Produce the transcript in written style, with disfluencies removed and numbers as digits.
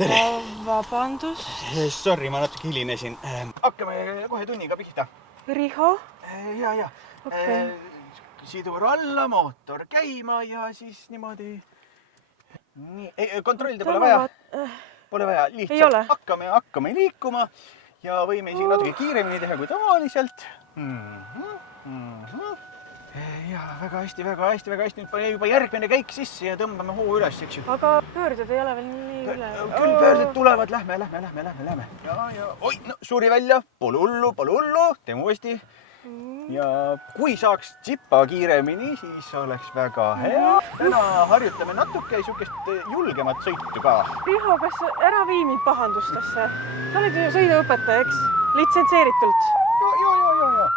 Tere! Vabandust. Sorry, ma natuke hilinesin. Hakkame kohe tunniga pihta. Riho? Ja. Okei. Sidur alla, mootor käima ja siis niimoodi. Nii, kontrollida pole vaja. Pole vaja, Ei ole. lihtsalt hakkame liikuma ja võime isegi natuke kiiremini teha kui tavaliselt. Ja väga hästi. Nüüd pane juba järgmine käik sisse ja tõmbame hoo üles, eks ju. Aga pöörded ei ole veel nii üle. Küll pöörded tulevad, lähme. Ja. Oi, no, suri välja, pole hullu, teeme uuesti. Ja kui saaks tsipa kiiremini, siis oleks väga hea. Täna harjutame natuke sukest julgemat sõitu ka. Riho, kas ära vii mind pahandustesse? Sa oled ju sõiduõpetaja, eks? Litsentseeritult. Ja.